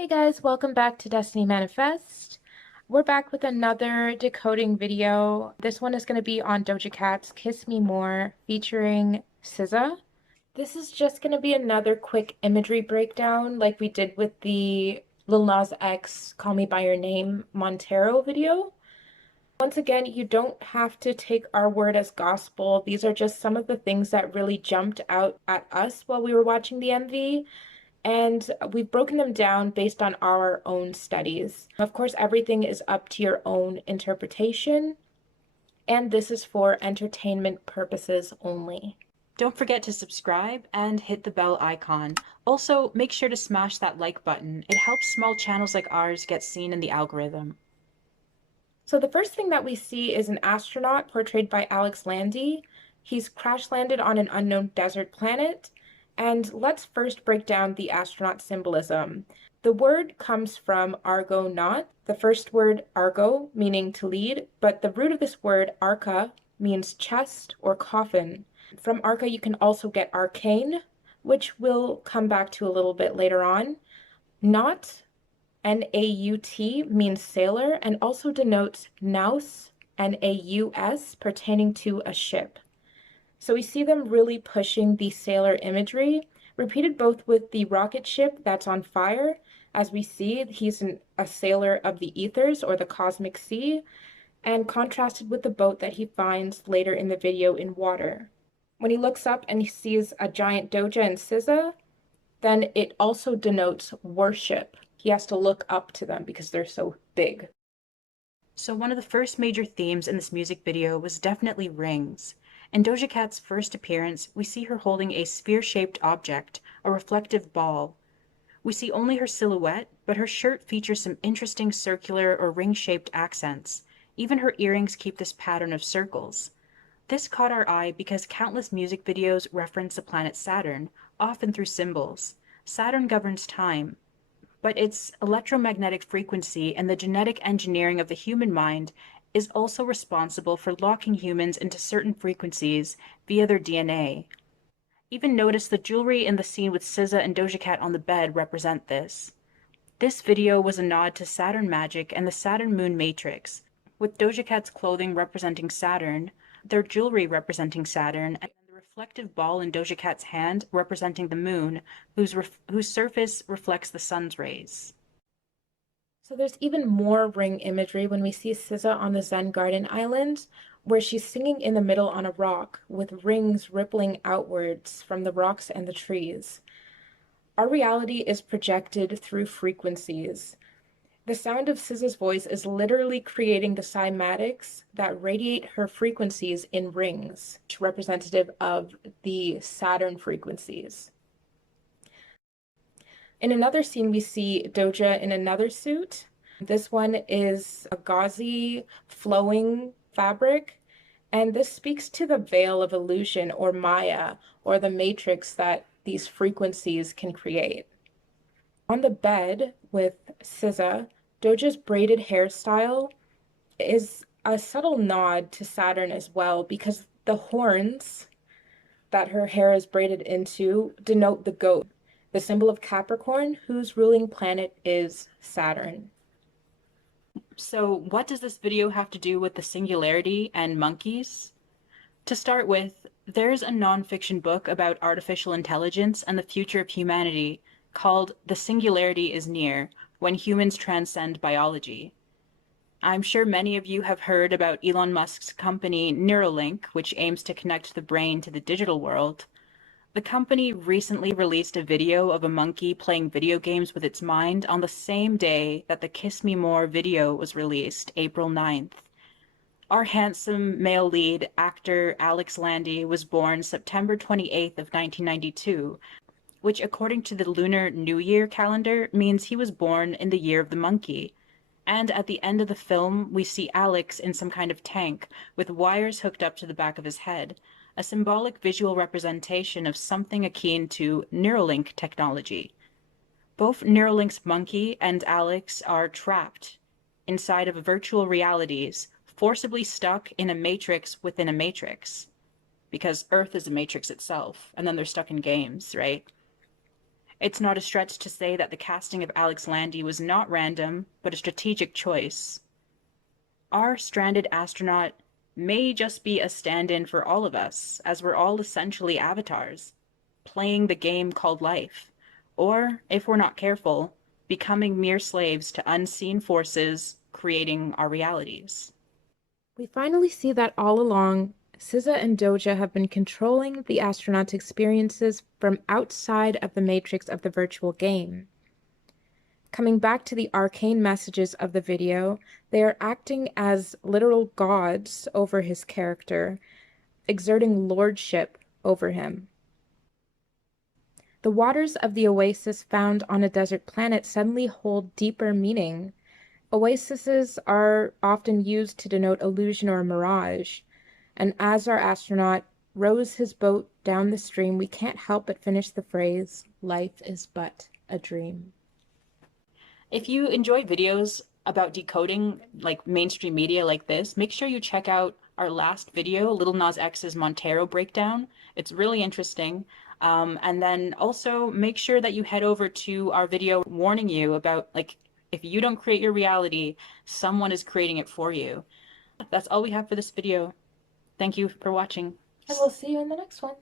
Hey guys, welcome back to Destiny Manifeste. We're back with another decoding video. This one is going to be on Doja Cat's Kiss Me More featuring SZA. This is just going to be another quick imagery breakdown like we did with the Lil Nas X Call Me By Your Name Montero video. Once again, you don't have to take our word as gospel. These are just some of the things that really jumped out at us while we were watching the MV. And we've broken them down based on our own studies. Of course, everything is up to your own interpretation, and this is for entertainment purposes only. Don't forget to subscribe and hit the bell icon. Also, make sure to smash that like button. It helps small channels like ours get seen in the algorithm. So the first thing that we see is an astronaut portrayed by Alex Landy. He's crash landed on an unknown desert planet. And let's first break down the astronaut symbolism. The word comes from argonaut, the first word argo, meaning to lead, but the root of this word, arca, means chest or coffin. From arca, you can also get arcane, which we'll come back to a little bit later on. Naut, N-A-U-T, means sailor and also denotes naus, N-A-U-S, pertaining to a ship. So we see them really pushing the sailor imagery, repeated both with the rocket ship that's on fire. As we see, he's a sailor of the ethers or the cosmic sea, and contrasted with the boat that he finds later in the video in water. When he looks up and he sees a giant Doja and SZA, then it also denotes worship. He has to look up to them because they're so big. So one of the first major themes in this music video was definitely rings. In Doja Cat's first appearance, we see her holding a sphere-shaped object, a reflective ball. We see only her silhouette, but her shirt features some interesting circular or ring-shaped accents. Even her earrings keep this pattern of circles. This caught our eye because countless music videos reference the planet Saturn, often through symbols. Saturn governs time, but its electromagnetic frequency and the genetic engineering of the human mind is also responsible for locking humans into certain frequencies via their DNA. Even notice the jewelry in the scene with SZA and Doja Cat on the bed represent this. This video was a nod to Saturn magic and the Saturn moon matrix, with Doja Cat's clothing representing Saturn, their jewelry representing Saturn, and the reflective ball in Doja Cat's hand representing the moon, whose surface reflects the sun's rays. So there's even more ring imagery when we see SZA on the Zen Garden Island, where she's singing in the middle on a rock with rings rippling outwards from the rocks and the trees. Our reality is projected through frequencies. The sound of SZA's voice is literally creating the cymatics that radiate her frequencies in rings, representative of the Saturn frequencies. In another scene, we see Doja in another suit. This one is a gauzy, flowing fabric, and this speaks to the veil of illusion or Maya, or the matrix that these frequencies can create. On the bed with SZA, Doja's braided hairstyle is a subtle nod to Saturn as well, because the horns that her hair is braided into denote the goat, the symbol of Capricorn, whose ruling planet is Saturn. So what does this video have to do with the singularity and monkeys? To start with, there's a nonfiction book about artificial intelligence and the future of humanity called The Singularity is Near, When Humans Transcend Biology. I'm sure many of you have heard about Elon Musk's company Neuralink, which aims to connect the brain to the digital world. The company recently released a video of a monkey playing video games with its mind on the same day that the Kiss Me More video was released, April 9th. Our handsome male lead, actor Alex Landy, was born September 28th of 1992, which according to the Lunar New Year calendar means he was born in the year of the monkey. And at the end of the film, we see Alex in some kind of tank with wires hooked up to the back of his head, a symbolic visual representation of something akin to Neuralink technology. Both Neuralink's monkey and Alex are trapped inside of virtual realities, forcibly stuck in a matrix within a matrix, because Earth is a matrix itself, and then they're stuck in games, right? It's not a stretch to say that the casting of Alex Landy was not random, but a strategic choice. Our stranded astronaut may just be a stand-in for all of us, as we're all essentially avatars, playing the game called life, or, if we're not careful, becoming mere slaves to unseen forces creating our realities. We finally see that all along, SZA and Doja have been controlling the astronauts' experiences from outside of the matrix of the virtual game. Coming back to the arcane messages of the video, they are acting as literal gods over his character, exerting lordship over him. The waters of the oasis found on a desert planet suddenly hold deeper meaning. Oases are often used to denote illusion or mirage, and as our astronaut rows his boat down the stream, we can't help but finish the phrase, "Life is but a dream." If you enjoy videos about decoding like mainstream media like this, make sure you check out our last video, Lil Nas X's Montero breakdown. It's really interesting. And then also make sure that you head over to our video warning you about like if you don't create your reality, someone is creating it for you. That's all we have for this video. Thank you for watching. And we'll see you in the next one.